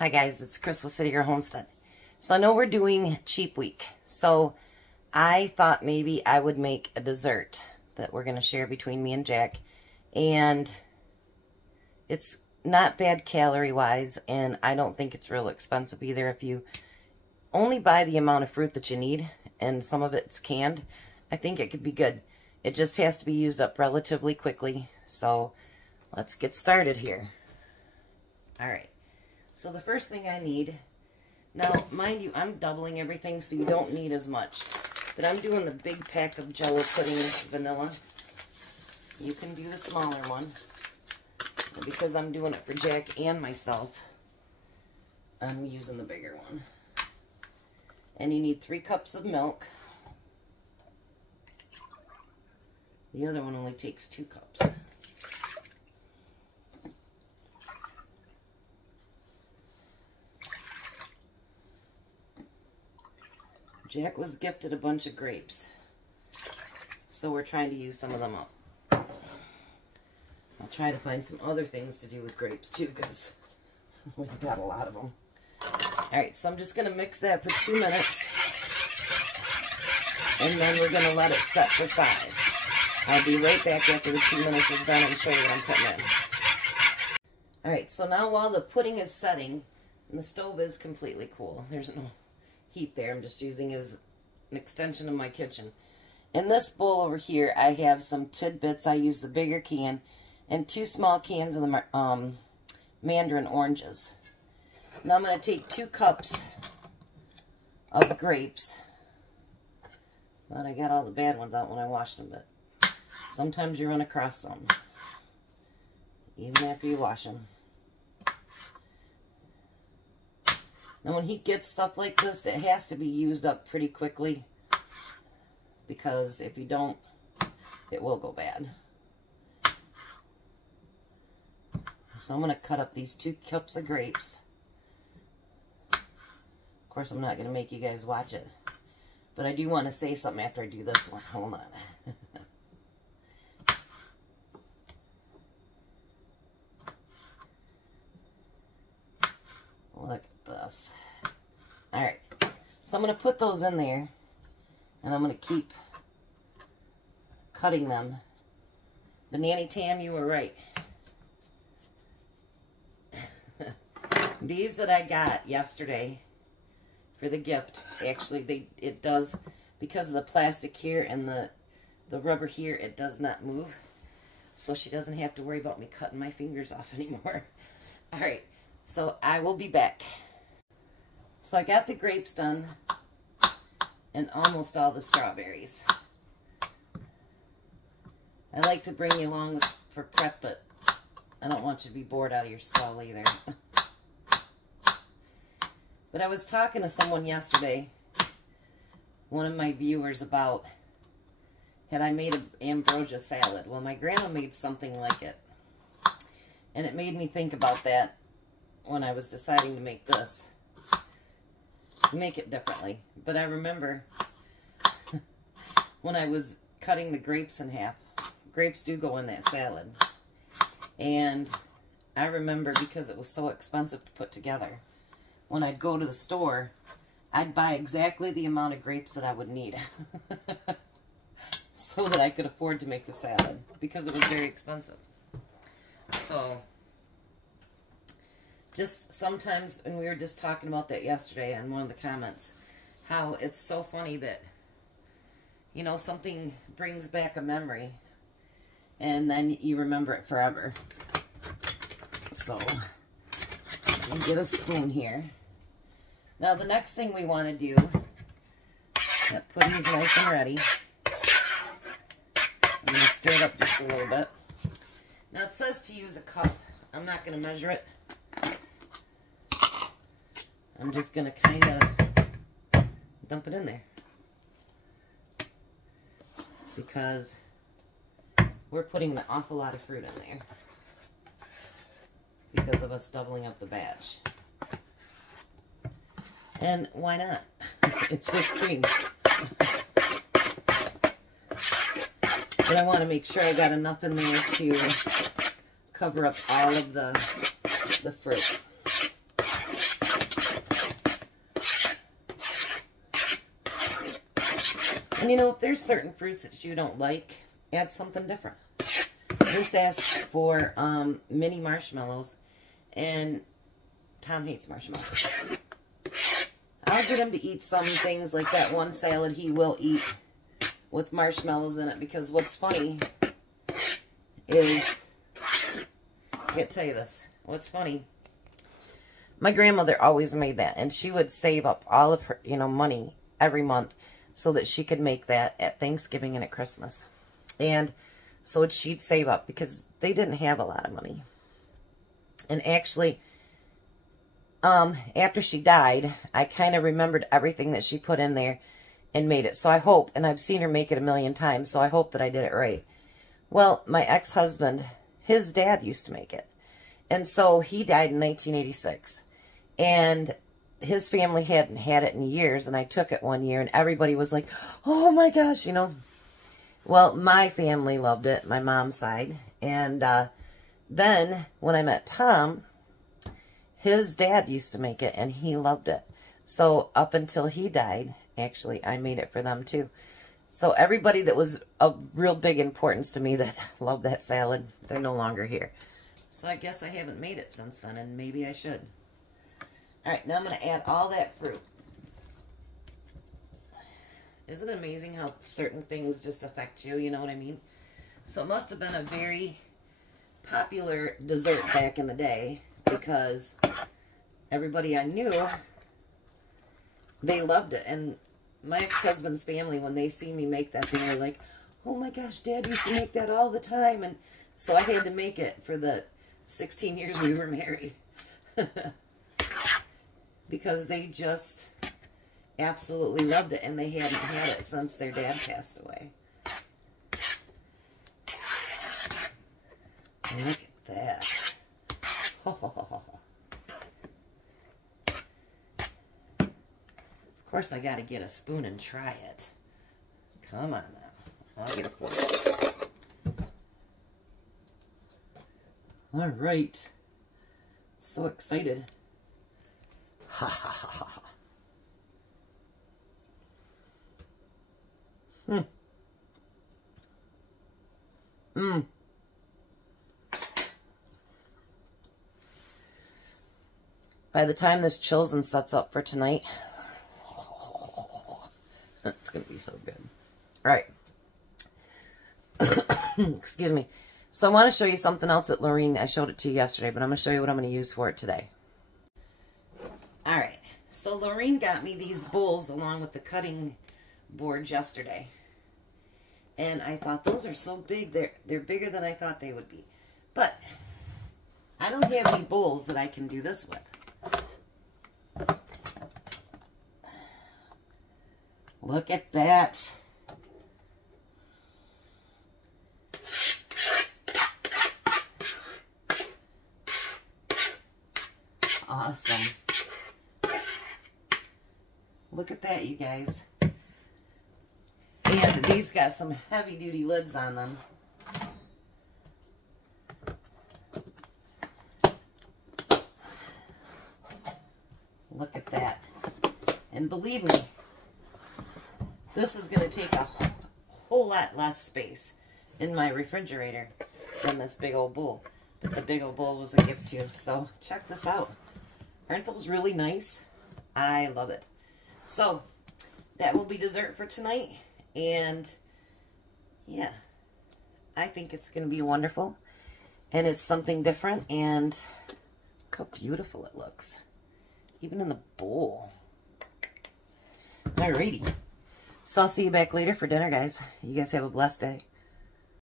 Hi guys, it's Crystal City, your homestead. So I know we're doing cheap week, so I thought maybe I would make a dessert that we're going to share between me and Jack. And it's not bad calorie-wise, and I don't think it's real expensive either. If you only buy the amount of fruit that you need, and some of it's canned, I think it could be good. It just has to be used up relatively quickly. So let's get started here. All right. So the first thing I need, now mind you, I'm doubling everything so you don't need as much. But I'm doing the big pack of Jello pudding vanilla. You can do the smaller one. And because I'm doing it for Jack and myself, I'm using the bigger one. And you need 3 cups of milk. The other one only takes 2 cups. Jack was gifted a bunch of grapes, so we're trying to use some of them up. I'll try to find some other things to do with grapes too, because we've got a lot of them. Alright, so I'm just going to mix that for 2 minutes, and then we're going to let it set for 5. I'll be right back after the 2 minutes is done and show you what I'm putting in. Alright, so now while the pudding is setting, and the stove is completely cool, there's no heat there. I'm just using as an extension of my kitchen. In this bowl over here, I have some tidbits. I use the bigger can and 2 small cans of the mandarin oranges. Now I'm going to take 2 cups of grapes. Thought I got all the bad ones out when I washed them, but sometimes you run across some, even after you wash them. Now when he gets stuff like this, it has to be used up pretty quickly, because if you don't, it will go bad. So I'm going to cut up these 2 cups of grapes. Of course, I'm not going to make you guys watch it, but I do want to say something after I do this one. Hold on. Look at this. Alright, so I'm going to put those in there, and I'm going to keep cutting them. The Nanny Tam, you were right. These that I got yesterday for the gift, actually, it does, because of the plastic here and the rubber here, it does not move. So she doesn't have to worry about me cutting my fingers off anymore. Alright. So I will be back. So I got the grapes done and almost all the strawberries. I like to bring you along for prep, but I don't want you to be bored out of your skull either. But I was talking to someone yesterday, one of my viewers, about had I made an ambrosia salad. Well, my grandma made something like it, and it made me think about that when I was deciding to make this. Make it differently. But I remember when I was cutting the grapes in half. Grapes do go in that salad. And I remember, because it was so expensive to put together, when I'd go to the store, I'd buy exactly the amount of grapes that I would need so that I could afford to make the salad, because it was very expensive. So just sometimes, and we were just talking about that yesterday in one of the comments, how it's so funny that, you know, something brings back a memory and then you remember it forever. So, let me get a spoon here. Now the next thing we want to do, that pudding's nice and ready. I'm going to stir it up just a little bit. Now it says to use a cup. I'm not going to measure it. I'm just going to kind of dump it in there, because we're putting an awful lot of fruit in there because of us doubling up the batch. And why not? It's whipped cream. But I want to make sure I got enough in there to cover up all of the fruit. And you know, if there's certain fruits that you don't like, add something different. This asks for mini marshmallows, and Tom hates marshmallows. I'll get him to eat some things like that one salad he will eat with marshmallows in it, because what's funny is, I can't tell you this, what's funny, my grandmother always made that, and she would save up all of her, you know, money every month so that she could make that at Thanksgiving and at Christmas. And so she'd save up because they didn't have a lot of money. And actually, after she died, I kind of remembered everything that she put in there and made it. So I hope, and I've seen her make it a million times, so I hope that I did it right. Well, my ex-husband, his dad used to make it. And so he died in 1986. And his family hadn't had it in years, and I took it one year, and everybody was like, oh my gosh, you know. Well, my family loved it, my mom's side. And then when I met Tom, his dad used to make it, and he loved it. So up until he died, actually, I made it for them too. So everybody that was of real big importance to me that loved that salad, they're no longer here. So I guess I haven't made it since then, and maybe I should. All right, now I'm going to add all that fruit. Isn't it amazing how certain things just affect you, you know what I mean? So it must have been a very popular dessert back in the day, because everybody I knew, they loved it. And my ex-husband's family, when they see me make that, they were like, oh my gosh, Dad used to make that all the time. And so I had to make it for the 16 years we were married. Because they just absolutely loved it, and they hadn't had it since their dad passed away. Look at that. Of course, I got to get a spoon and try it. Come on now. I'll get a fork. All right. I'm so excited. Ha ha ha ha. By the time this chills and sets up for tonight, it's going to be so good. All right. Excuse me. So I want to show you something else that Lorene, I showed it to you yesterday, but I'm going to show you what I'm going to use for it today. All right. So Lorene got me these bowls along with the cutting board yesterday. And I thought, those are so big. They're bigger than I thought they would be. But I don't have any bowls that I can do this with. Look at that. Awesome. Look at that, you guys. And these got some heavy-duty lids on them. Look at that. And believe me, this is going to take a whole lot less space in my refrigerator than this big old bowl. But the big old bowl was a gift too. So check this out. Aren't those really nice? I love it. So that will be dessert for tonight. And yeah, I think it's going to be wonderful. And it's something different. And look how beautiful it looks. Even in the bowl. Alrighty. So I'll see you back later for dinner, guys. You guys have a blessed day.